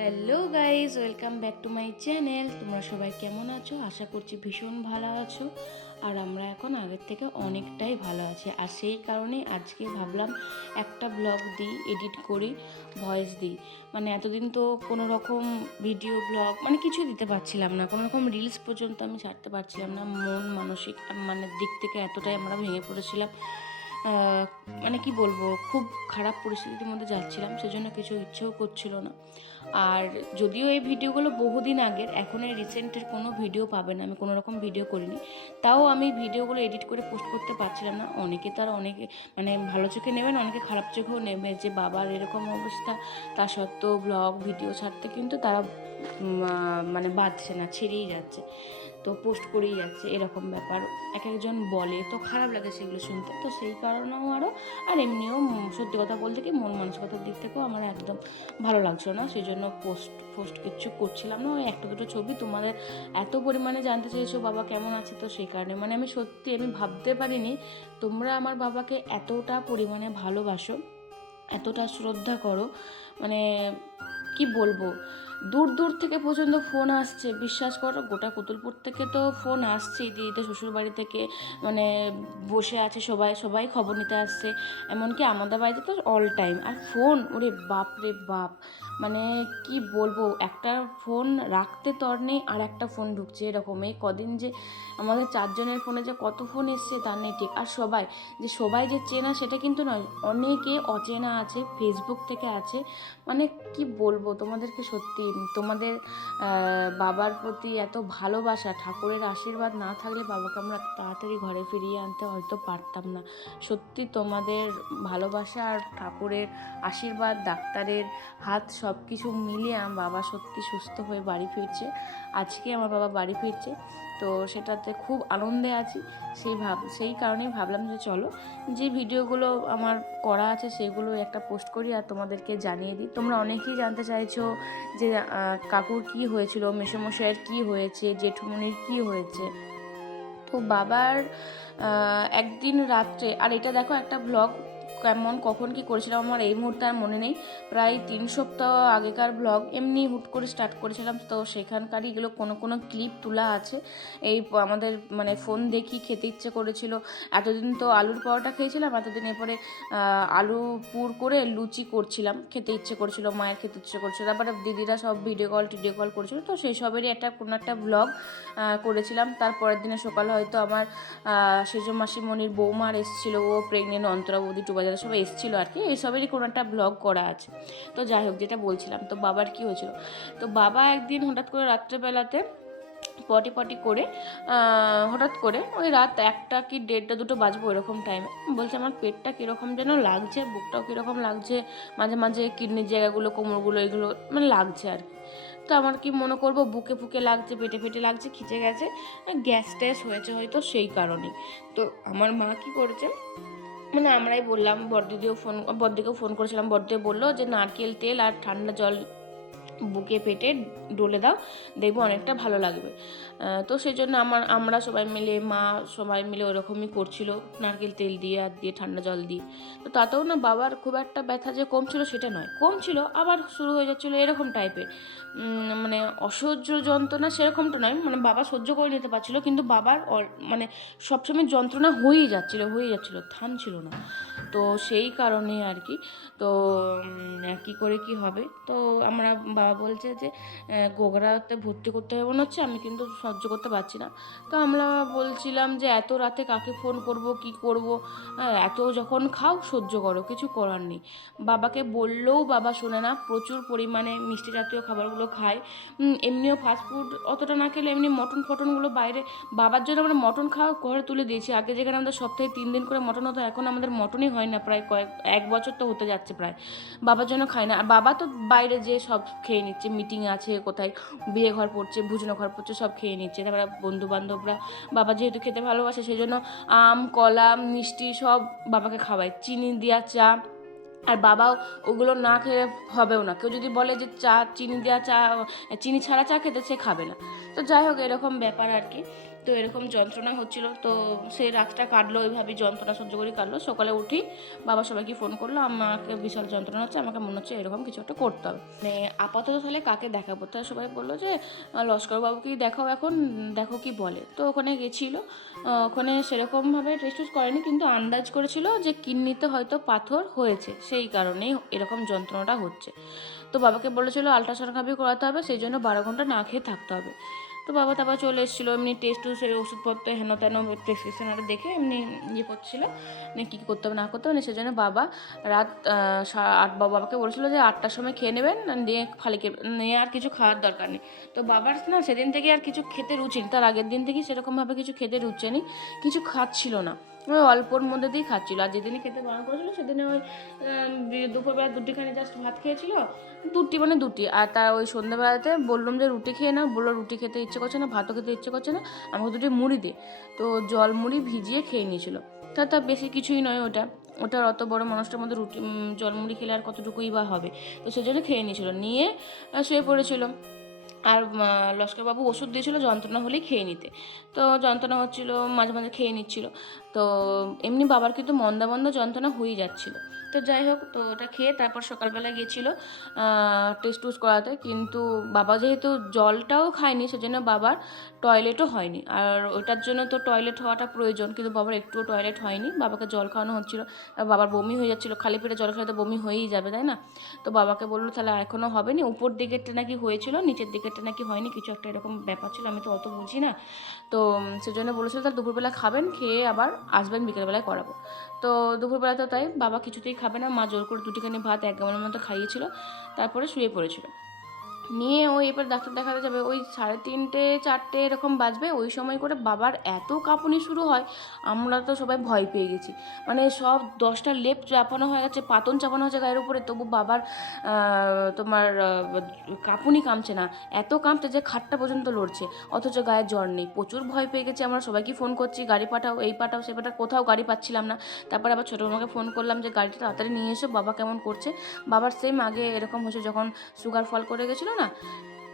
Hello guys welcome back to my channel. তোমরা সবাই কেমন আছো? আশা করছি ভীষণ ভালো আছো। আর আমরা এখন আগের থেকে অনেকটাই ভালো আছি। আর সেই কারণে আজকে ভাবলাম একটা ব্লগ দিই, এডিট করি, ভয়েস দিই। মানে এতদিন তো কোনো রকম ভিডিও, ব্লগ মানে কিছুই দিতে পারছিলাম না। কোনো রকম রিলস পর্যন্ত আমি ছাড়তে পারছিলাম না। মন মানসিক মানে দিক থেকে এতটাই আমরা ভেঙে পড়েছিলাম মানে কি বলব, খুব খারাপ পরিস্থিতির মধ্যে যাচ্ছিলাম, সেজন্য কিছু ইচ্ছেও করছিল না। আর যদিও এই ভিডিওগুলো বহুদিন আগের, এখন এই রিসেন্টের কোনো ভিডিও পাবে না, আমি কোনো রকম ভিডিও করিনি। তাও আমি ভিডিওগুলো এডিট করে পোস্ট করতে পারছিলাম না। অনেকে তার অনেকে মানে ভালো চোখে নেবেন, অনেকে খারাপ চোখেও নেবে যে, বাবার এরকম অবস্থা, তা সত্ত্বেও ব্লগ ভিডিও ছাড়তে কিন্তু তারা মানে বাঁধছে না, ছেড়েই যাচ্ছে। তো পোস্ট করেই যাচ্ছে এরকম ব্যাপার এক একজন বলে, তো খারাপ লাগে সেগুলো শুনতে। তো সেই কারণেও আরও আর এমনিও সত্যি কথা বলতে কি মন মানসিকতার দিক থেকেও আমার একদম ভালো লাগছিল না। সেই জন্য পোস্ট পোস্ট কিচ্ছু করছিলাম না। ওই একটা দুটো ছবি তোমাদের এত পরিমাণে জানতে চেয়েছো, বাবা কেমন আছে? তো সেই কারণে মানে আমি সত্যি আমি ভাবতে পারিনি। তোমরা আমার বাবাকে এতটা পরিমাণে ভালোবাসো, এতটা শ্রদ্ধা করো মানে কি বলব? দূর দূর থেকে পর্যন্ত ফোন আসছে। বিশ্বাস করো, গোটা কুতুলপুর থেকে তো ফোন আসছেই। দিদিতে শ্বশুর বাড়ি থেকে মানে বসে আছে সবাই সবাই খবর নিতে আসছে। এমনকি আমাদের বাড়িতে তো অল টাইম আর ফোন ওরে বাপ রে বাপ। মানে কি বলব, একটা ফোন রাখতে তর নেই, আর একটা ফোন ঢুকছে এরকম। এই কদিন যে আমাদের চারজনের ফোনে যে কত ফোন এসছে তার নেই ঠিক। আর সবাই, যে সবাই যে চেনা সেটা কিন্তু নয়, অনেকে অচেনা আছে ফেসবুক থেকে আছে। মানে কি বলব তোমাদেরকে সত্যি। তোমাদের বাবার প্রতি এত ভালোবাসা, ঠাকুরের আশীর্বাদ না থাকলে বাবাকে আমরা তাড়াতাড়ি ঘরে ফিরিয়ে আনতে হয়তো পারতাম না। সত্যি তোমাদের ভালোবাসা আর ঠাকুরের আশীর্বাদ, ডাক্তারের হাত সব কিছু মিলিয়ে আমার বাবা সত্যি সুস্থ হয়ে বাড়ি ফিরছে। আজকে আমার বাবা বাড়ি ফিরছে। তো সেটাতে খুব আনন্দে আছি। সেই ভাব, সেই কারণেই ভাবলাম যে চলো, যে ভিডিওগুলো আমার করা আছে সেগুলো একটা পোস্ট করি আর তোমাদেরকে জানিয়ে দিই। তোমরা অনেকেই জানতে চাইছো যে কাকুর কি হয়েছিল, মেসোমশাইয়ের কি হয়েছে, জেঠুমনির কি হয়েছে। তো বাবার একদিন রাত্রে, আর এটা দেখো একটা ব্লগ কেমন, কখন কি করেছিলাম আমার এই মুহূর্তে আর মনে নেই। প্রায় তিন সপ্তাহ আগেকার ব্লগ এমনি হুট করে স্টার্ট করেছিলাম। তো সেখানকারই এগুলো কোনো কোনো ক্লিপ তোলা আছে। এই আমাদের মানে ফোন দেখি খেতে ইচ্ছে করেছিল। এতদিন তো আলুর পরোটা খেয়েছিলাম, এতদিন এরপরে আলু পুর করে লুচি করছিলাম। খেতে ইচ্ছে করছিল, মায়ের খেতে ইচ্ছে করছিল। তারপরে দিদিরা সব ভিডিও কল টিডিও কল করেছিল। তো সেই সবেরই একটা কোনো একটা ব্লগ করেছিলাম। তারপরের দিনে সকালে হয়তো আমার সেজ মাসিমণির বৌমার এসেছিল। ও প্রেগনেন্ট অন্তরাবধি টুবাজারা সবাই এসেছিল আর কি এইসবেরই কোনো একটা ব্লগ করা আছে। তো যাই হোক, যেটা বলছিলাম, তো বাবার কি হয়েছিল? তো বাবা একদিন হঠাৎ করে রাত্রেবেলাতে পটি পটি করে হঠাৎ করে ওই রাত একটা কি দেড়টা দুটো বাজবো এরকম টাইমে বলছে, আমার পেটটা কীরকম যেন লাগছে, বুকটাও কীরকম লাগছে, মাঝে মাঝে কিডনির জায়গাগুলো, কোমরগুলো, এগুলো মানে লাগছে আর কি। তো আমার কি মনে করব, বুকে ফুকে লাগছে, পেটে পেটে লাগছে, খিচে গেছে গ্যাস ট্যাস হয়েছে হয়তো সেই কারণেই। তো আমার মা কি করেছে মানে আমরাই বললাম, বড়দিদিও ফোন বড়দিকেও ফোন করেছিলাম বড়দি বলল যে নারকেল তেল আর ঠান্ডা জল বুকে পেটে ডলে দাও দেখব অনেকটা ভালো লাগবে। তো সেই জন্য আমার আমরা সবাই মিলে মা সবাই মিলে ওরকমই করছিল নারকেল তেল দিয়ে আর দিয়ে ঠান্ডা জল দিয়ে। তো তাতেও না বাবার খুব একটা ব্যথা যে কমছিল সেটা নয় কমছিল আবার শুরু হয়ে যাচ্ছিল এরকম টাইপের। মানে অসহ্য যন্ত্রণা সেরকমটা নয় মানে বাবা সহ্য করে নিতে পারছিল কিন্তু বাবার মানে সবসময় যন্ত্রণা হয়েই যাচ্ছিল হয়েই যাচ্ছিল থামছিল না। তো সেই কারণে আর কি তো কী করে কি হবে? তো আমরা বাবা বলছে যে গোগরাতে ভর্তি করতে হবে। মনে হচ্ছে আমি কিন্তু সহ্য করতে পারছি না। তো আমরা বলছিলাম যে, এত রাতে কাকে ফোন করব, কি করব? এত যখন খাও, সহ্য করো, কিছু করার নেই। বাবাকে বললেও বাবা শোনে না, প্রচুর পরিমাণে মিষ্টি জাতীয় খাবারগুলো খায়। এমনিও ফাস্টফুড অতটা না খেলে এমনি মটন ফটনগুলো বাইরে বাবার জন্য আমরা মটন খাওয়া ঘরে তুলে দিয়েছি। আগে যেখানে আমাদের সপ্তাহে তিন দিন করে মটন হতো, এখন আমাদের মটনই হয় না, প্রায় কয়েক, এক বছর তো হতে যাচ্ছে প্রায়। বাবার জন্য খায় না। আর বাবা তো বাইরে যে সব খেয়ে নিচ্ছে মিটিং আছে, কোথায় বিয়ে ঘর পড়ছে ভুজনো ঘর পড়ছে, সব খেয়ে নিচ্ছে। তারপরে বন্ধু বান্ধবরা বাবা যেহেতু খেতে ভালোবাসে সেই জন্য আম, কলা, মিষ্টি সব বাবাকে খাওয়ায়। চিনি দেওয়া চা, আর বাবাও ওগুলো না খেয়ে হবেও না। কেউ যদি বলে যে চা, চিনি দেওয়া চা, চিনি ছাড়া চা খেতে, সে খাবে না। তো যাই হোক, এরকম ব্যাপার আর কি। তো এরকম যন্ত্রণা হচ্ছিল, তো সেই রাতটা কাটলো, ওইভাবেই যন্ত্রণা সহ্য করে কাটলো। সকালে উঠি, বাবা সবাইকে ফোন করল, আমাকে বিশাল যন্ত্রণা হচ্ছে, আমাকে মনে হচ্ছে এরকম কিছু একটা করতে হবে। মানে আপাতত তাহলে কাকে দেখাবো? তা সবাই বলল যে লস্করবাবুকেই দেখাও এখন, দেখো কি বলে। তো ওখানে গেছিল ওখানে সেরকমভাবে টেস্ট করেনি, কিন্তু আন্দাজ করেছিল যে কিডনিতে হয়তো পাথর হয়েছে, সেই কারণেই এরকম যন্ত্রণাটা হচ্ছে। তো বাবাকে বলেছিল আলট্রাসোনোগ্রাফি করাতে হবে, সেই জন্য বারো ঘণ্টা না খেয়ে থাকতে হবে। তো বাবা তারপর চলে এসেছিল, এমনি টেস্ট সেই ওষুধপত্র হেন তেন প্রেসক্রিপশনারে দেখে এমনি ইয়ে করছিল মানে কী করতে হবে না করতে হবে সেই জন্য বাবা রাত আট, বাবা, বাবাকে বলেছিলো যে আটটার সময় খেয়ে নেবেন দিয়ে ফালিকে নিয়ে আর কিছু খাওয়ার দরকার নেই। তো বাবার না সেদিন থেকে আর কিছু খেতে রুচি তার আগের দিন থেকে সেরকমভাবে কিছু খেতে রুচেনি কিছু খাচ্ছিল না। ওই অল্পর মধ্যে দিয়েই খাচ্ছিল। আর যেদিনই খেতে বারণ করেছিল সেদিনে ওই দুপুরবেলা দুটিখানি জাস্ট ভাত খেয়েছিল। দুটি মানে দুটি। আর তার ওই সন্ধ্যাবেলাতে বললাম যে রুটি খেয়ে না বলল রুটি খেতে ইচ্ছে করছে না, ভাতও খেতে ইচ্ছে করছে না, আমাকে দুটি মুড়ি দে। তো জল মুড়ি ভিজিয়ে খেয়ে নিয়েছিল। তা তা বেশি কিছুই নয় ওটা। ওটার অত বড় মানুষটার মধ্যে রুটি জলমুড়ি খেলে আর কতটুকুই বা হবে। তো সেজন্য খেয়ে নিয়েছিল। নিয়ে শুয়ে পড়েছিল। আর লস্করবাবু ওষুধ দিয়েছিল যন্ত্রণা হলেই খেয়ে নিতে। তো যন্ত্রণা হচ্ছিল, মাঝে মাঝে খেয়ে নিচ্ছিল। তো এমনি বাবার কিন্তু মন্দা মন্দা যন্ত্রণা হয়েই যাচ্ছিল। তো যাই হোক, তো ওটা খেয়ে তারপর সকালবেলা গিয়েছিল টেস্ট টুস করাতে। কিন্তু বাবা যেহেতু জলটাও খায়নি, সেজন্য বাবার টয়লেটও হয়নি। আর ওটার জন্য তো টয়লেট হওয়াটা প্রয়োজন, কিন্তু বাবার একটুও টয়লেট হয়নি। বাবাকে জল খাওয়ানো হচ্ছিল বাবার বমি হয়ে যাচ্ছিল। খালি পেটে জল খেলে তো বমি হয়েই যাবে, তাই না? তো বাবাকে বলল, তাহলে এখনও হবে না। উপর দিকেরটা নাকি হয়েছিল, নিচের দিকেরটা নাকি হয়নি, কিছু একটা এরকম ব্যাপার ছিল, আমি তো অত বুঝি না। তো সেজন্য বলেছিল তাহলে দুপুরবেলা খাবেন, খেয়ে আবার আসবেন, বিকেলবেলায় করাবো। তো দুপুরবেলা তো তাই, বাবা কিছুতেই খাবে না, মা জোর করে দুটিখানি ভাত এক গামের মতো খাইয়েছিল, তারপরে শুয়ে পড়েছিল। নিয়ে ওই এবার ডাক্তার দেখাতে যাবে। ওই সাড়ে তিনটে, চারটে এরকম বাজবে। ওই সময় করে বাবার এত কাঁপুনি শুরু হয়, আমরা তো সবাই ভয় পেয়ে গেছি। মানে সব দশটা লেপ চাপানো হয়ে গেছে, পাতন চাপানো হয়েছে গায়ের উপরে। তবু বাবার তোমার কাঁপুনি কামছে না। এত কাঁপছে যে খাটটা পর্যন্ত লড়ছে। অথচ গায়ে জ্বর নেই। প্রচুর ভয় পেয়ে গেছি আমরা। সবাইকে ফোন করছি, গাড়ি পাঠাও, এই পাঠাও, সে পাঠাও। কোথাও গাড়ি পাচ্ছিলাম না। তারপর আবার ছোটো মাকে ফোন করলাম যে, গাড়িটা তাড়াতাড়ি নিয়ে এসো, বাবা কেমন করছে? বাবার সেম আগে এরকম হয়েছে, যখন সুগার ফল করে গেছিল না?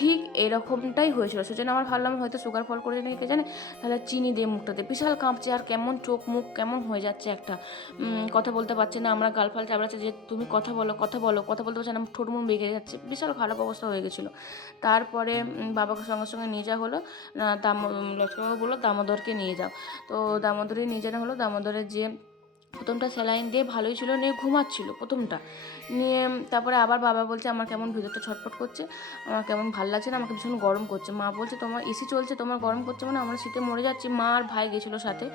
ঠিক এরকমটাই হয়েছিল। সেজন্য আমার ভাবলাম হয়তো সুগার ফল করেছে নাকি কে জানে? তাহলে চিনি দিয়ে মুখটাতে বিশাল কাঁপছে আর কেমন চোখ মুখ কেমন হয়ে যাচ্ছে একটা। কথা বলতে পারছে না, আমরা গালফাল চাবড়াচ্ছে যে তুমি কথা বলো কথা বলো, কথা বলতে পারছে না, ঠোঁট মুখ বেঁকে যাচ্ছে। বিশাল খারাপ অবস্থা হয়ে গেছিল। তারপরে বাবাকে সঙ্গে সঙ্গে নিয়ে যাওয়া হলো। দাম লক্ষ্মীবাবু বলল, দামোদরকে নিয়ে যাও। তো দামোদরে নিয়ে যাওয়া হলো। দামোদরের যে প্রথমটা স্যালাইন দিয়ে ভালোই ছিল, নিয়ে ঘুমাচ্ছিল প্রথমটা। নিয়ে তারপরে আবার বাবা বলছে, আমার কেমন ভিতরটা ছটফট করছে, আমার কেমন ভালো লাগছে না, আমাকে ভীষণ গরম করছে। মা বলছে, তোমার এসি চলছে, তোমার গরম করছে মানে আমরা শীতে মরে যাচ্ছি। মা আর ভাই গেছিল সাথে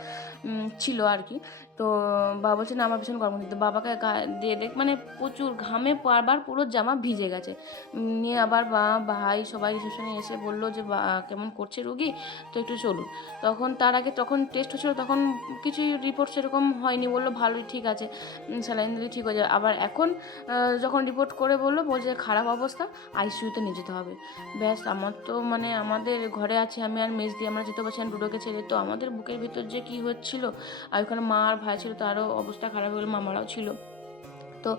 ছিল আর কি। তো বাবা বলছে, না, আমার ভীষণ গরম করছে বাবাকে গা- দিয়ে দেখ মানে প্রচুর ঘামে বারবার পুরো জামা ভিজে গেছে। নিয়ে আবার বা ভাই সবাই রিসেপশনে এসে বলল যে কেমন করছে রুগী? তো একটু চলুন। তখন তার আগে তখন টেস্ট হচ্ছিল, তখন কিছুই রিপোর্ট সেরকম হয়নি। বলল, ভালোই ঠিক আছে স্যালাইন দিলে ঠিক হয়ে যাবে। আবার এখন যখন রিপোর্ট করে বলল, বলছে, খারাপ অবস্থা, আইসিইউতে নিয়ে যেতে হবে। ব্যাস, আমার তো মানে আমাদের ঘরে আছে, আমি আর মেজ দিয়ে আমরা যেতে পারছি না ডুডোকে ছেড়ে। তো আমাদের বুকের ভিতর যে কী হচ্ছিল, আর ওখানে মা আর ভাই ছিল তারও অবস্থা খারাপ হয়ে গেলো মামারাও ছিল। তো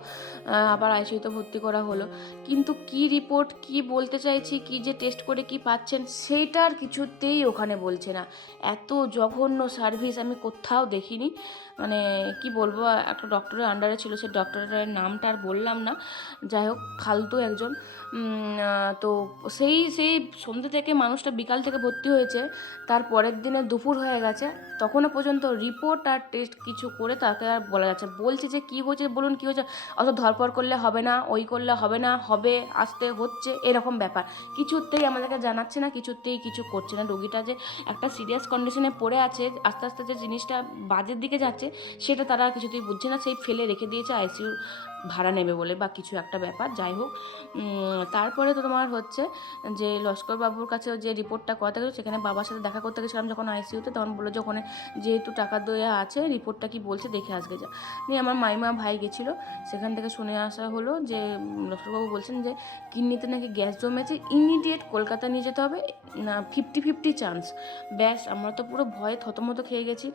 আবার আইসিইউতে ভর্তি করা হলো। কিন্তু কি রিপোর্ট কি বলতে চাইছি, কি যে টেস্ট করে কি পাচ্ছেন সেইটার কিছুতেই ওখানে বলছে না। এত জঘন্য সার্ভিস আমি কোথাও দেখিনি। মানে কি বলব, একটা ডক্টরের আন্ডারে ছিল সেই ডক্টরের নামটা আর বললাম না। যাই হোক ফালতু একজন। তো সেই সেই সন্ধ্যে থেকে মানুষটা বিকাল থেকে ভর্তি হয়েছে। তার পরের দিনে দুপুর হয়ে গেছে। তখনও পর্যন্ত রিপোর্ট আর টেস্ট কিছু করে তাকে আর বলা যাচ্ছে বলছে যে কী হয়েছে, বলুন কী হয়েছে। অত ধরপড় করলে হবে না, ওই করলে হবে না, হবে, আসতে, হচ্ছে, এরকম ব্যাপার। কিছুতেই আমাদেরকে জানাচ্ছে না, কিছুতেই কিছু করছে না। রোগীটা যে একটা সিরিয়াস কন্ডিশনে পড়ে আছে, আস্তে আস্তে যে জিনিসটা বাজের দিকে যাচ্ছে, সেটা তারা কিছুতেই বুঝছে না, সেই ফেলে রেখে দিয়েছে আইসিইউর ভাড়া নেবে বলে বা কিছু একটা ব্যাপার, যাই হোক। তারপরে তো তোমার হচ্ছে যে লস্কর বাবুর কাছে যে রিপোর্টটা করাতে গেছিল সেখানে বাবার সাথে দেখা করতে গেছিলাম যখন আইসিইউতে তখন বলল যে ওখানে যেহেতু টাকা দেওয়া আছে, রিপোর্টটা কি বলছে, দেখে আসবে যা। নিয়ে আমার মাইমা ভাই গেছিল সেখান থেকে শুনে আসা হলো যে ডক্টরবাবু বলছেন যে, কিডনিতে নাকি গ্যাস জমেছে ইমিডিয়েট কলকাতা নিয়ে যেতে হবে। না ফিফটি ফিফটি চান্স ব্যাস, আমরা তো পুরো ভয়ে থতমত খেয়ে গেছি।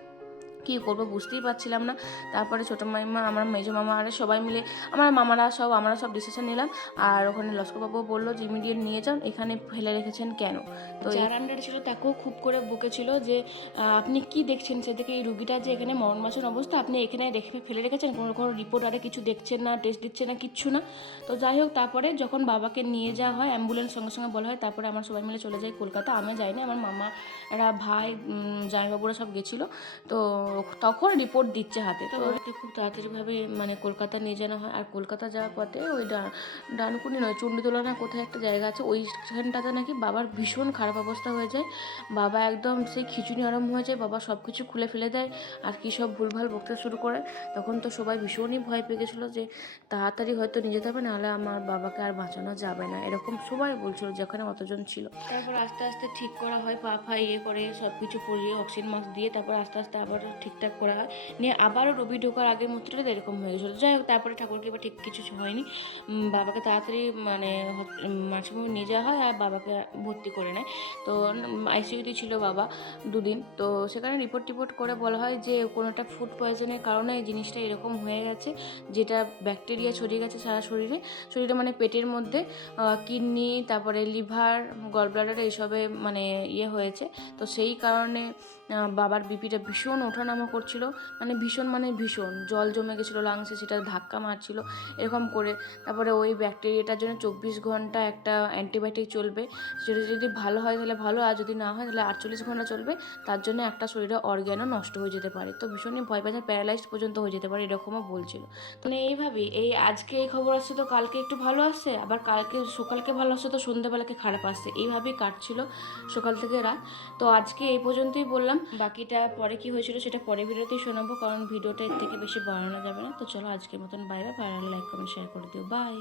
কী করব বুঝতেই পারছিলাম না। তারপরে ছোটো মামিমা আমার মেজো মামা আর সবাই মিলে, আমার মামারা সব, আমরা সব ডিসিশন নিলাম। আর ওখানে লস্করবাবু বলল যে, ইমিডিয়েট নিয়ে যান এখানে ফেলে রেখেছেন কেন? তো যার আন্ডারে ছিল তাকেও খুব করে বকেছিল যে আপনি কি দেখছেন সেদিকে? এই রুগীটা যে এখানে মরণ বাসন অবস্থা, আপনি এখানে রেখে ফেলে রেখেছেন? কোনো কোনো রিপোর্ট আরে কিছু দেখছেন না টেস্ট দিচ্ছে না, কিচ্ছু না? তো যাই হোক, তারপরে যখন বাবাকে নিয়ে যাওয়া হয় অ্যাম্বুলেন্স সঙ্গে সঙ্গে বলা হয়, তারপরে আমরা সবাই মিলে চলে যাই কলকাতা। আমি যাইনি, আমার মামা এরা ভাই জামাইবাবুরা সব গেছিল। তো তখন রিপোর্ট দিচ্ছে হাতে। তো ওদেরকে খুব তাড়াতাড়িভাবে মানে কলকাতা নিয়ে যাওয়া হয়। আর কলকাতা যাওয়ার পথে ওই ডানকুনি নয় চণ্ডীতলা না কোথায় একটা জায়গা আছে ওইখানটাতে নাকি বাবার ভীষণ খারাপ অবস্থা হয়ে যায়। বাবা একদম সেই খিচুড়ি আরম্ভ হয়ে যায় বাবা সব কিছু খুলে ফেলে দেয় আর কী সব ভুলভাল বকতে শুরু করে। তখন তো সবাই ভীষণই ভয় পেয়ে গেছিল যে তাড়াতাড়ি হয়তো নিয়ে যেতে হবে নাহলে আমার বাবাকে আর বাঁচানো যাবে না। এরকম সবাই বলছিল যেখানে অতজন ছিল। তারপর আস্তে আস্তে ঠিক করা হয় পা ফা ইয়ে করে সব কিছু পরিয়ে অক্সিজেন মাস্ক দিয়ে তারপর আস্তে আস্তে আবার ঠিকঠাক করা হয়। নিয়ে আবারও রবি ঢোকার আগের মূর্তিটা এরকম হয়ে গেছিল। যাই হোক, তারপরে ঠাকুরকে এবার ঠিক কিছু হয়নি। বাবাকে তাড়াতাড়ি মানে মাঝে নিয়ে যাওয়া হয় আর বাবাকে ভর্তি করে নেয়। তো আইসিইউতে ছিল বাবা দুদিন। তো, সেখানে রিপোর্ট টিপোর্ট করে বলা হয় যে, কোনো একটা ফুড পয়জনের কারণে এই জিনিসটা এরকম হয়ে গেছে, যেটা ব্যাকটেরিয়া ছড়িয়ে গেছে সারা শরীরে। শরীরে মানে পেটের মধ্যে কিডনি, তারপরে লিভার গল ব্লাডার এইসবে মানে ইয়ে হয়েছে। তো সেই কারণে বাবার বিপিটা ভীষণ ওঠানামা করছিল মানে ভীষণ মানে ভীষণ, জল জমে গেছিল লাংসে সেটা ধাক্কা মারছিল, এরকম করে। তারপরে ওই ব্যাকটেরিয়াটার জন্য চব্বিশ ঘণ্টা একটা অ্যান্টিবায়োটিক চলবে। সেটা যদি ভালো হয় তাহলে ভালো, আর যদি না হয় তাহলে আটচল্লিশ ঘণ্টা চলবে। তার জন্য একটা শরীরে অর্গ্যানও নষ্ট হয়ে যেতে পারে। তো ভীষণই ভয় পাচ্ছে প্যারালাইজ পর্যন্ত হয়ে যেতে পারে, এরকমও বলছিল। মানে এইভাবেই, এই আজকে এই খবর আসছে তো কালকে একটু ভালো আসছে, আবার কালকে, সকালকে ভালো আসছে তো সন্ধ্যাবেলাকে খারাপ আসছে। এইভাবেই কাটছিল সকাল থেকে রাত। তো আজকে এই পর্যন্তই বললাম। বাকিটা পরে কি হয়েছিল সেটা পরে ভিডিওতেই শোনাবো, কারণ ভিডিওটা এর থেকে বেশি বাড়ানো যাবে না। তো চলো আজকের মতন বাই বাই আর লাইক কমেন্ট শেয়ার করে দিও। বাই